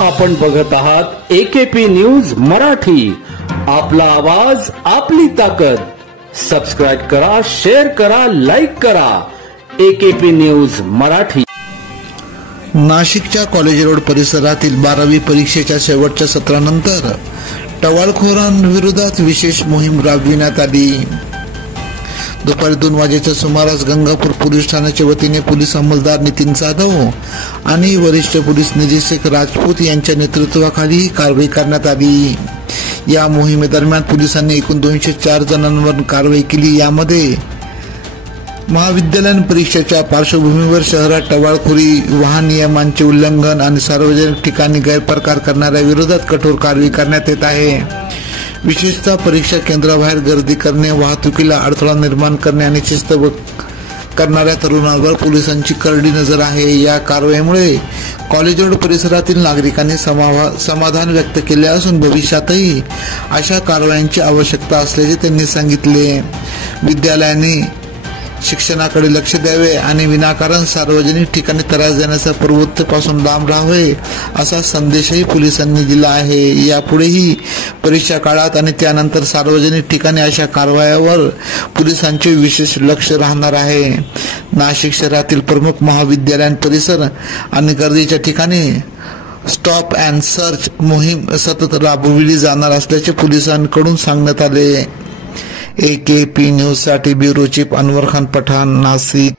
आपण बघत आहात AKP न्यूज मराठी। आपला आवाज आपली ताकद। सबस्क्राइब करा, शेअर करा, लाईक करा। AKP news Marathi. नाशिकच्या कॉलेज रोड परिसरातील 12वी परीक्षेच्या शेवटच्या सत्रानंतर टवाळखोरांविरोधात विशेष मोहीम राबविण्यात आली। दुपारी 2 वाजेच्या सुमारास गंगापूर पोलीस ठाण्याच्या वतीने पोलीस अंमलदार नितीन जाधव आणि वरिष्ठ पोलीस निरीक्षक राजपूत यांच्या नेतृत्वाखाली ही कारवाई करण्यात आली। या मोहिमेदरम्यान पोलिसांनी एकूण 204 जणांवर कारवाई केली। यामध्ये महाविद्यालयीन परीक्षेच्या पार्श्वभूमीवर शहरात टवाळखोरी, वाहन नियमांचे उल्लंघन आणि सार्वजनिक ठिकाणी गैरप्रकार करणाऱ्या विरोधात कठोर कारवाई करण्यात येत आहे। विशेषतः परीक्षा केंद्राबाहेर गर्दी करणे, वाहतुकीला अडथळा निर्माण करणे आणि शिस्तभंग करणाऱ्या तरुणांवर पोलिसांची करडी नजर आहे। या कारवाईमुळे कॉलेज रोड परिसरातील नागरिकांनी समाधान व्यक्त केले असून भविष्यातही अशा कारवायांची आवश्यकता असल्याचे त्यांनी सांगितले। विद्यालयांनी शिक्षणाकडे लक्ष द्यावे आणि विनाकारण सार्वजनिक ठिकाणी त्रास देण्याच्या प्रवृत्तीपासून लांब राहावे असा संदेशही पोलिसांनी दिला आहे। यापुढेही परीक्षा काळात आणि त्यानंतर सार्वजनिक ठिकाणी अशा कारवायांवर पोलिसांचे विशेष लक्ष राहणार आहे। नाशिक शहरातील प्रमुख महाविद्यालयीन परिसर आणि गर्दीच्या ठिकाणी स्टॉप अँड सर्च मोहीम सतत राबविली जाणार असल्याचे पोलिसांकडून सांगण्यात आले। AKP न्यूज साठी ब्युरो चीफ अनवर खान पठाण, नाशिक।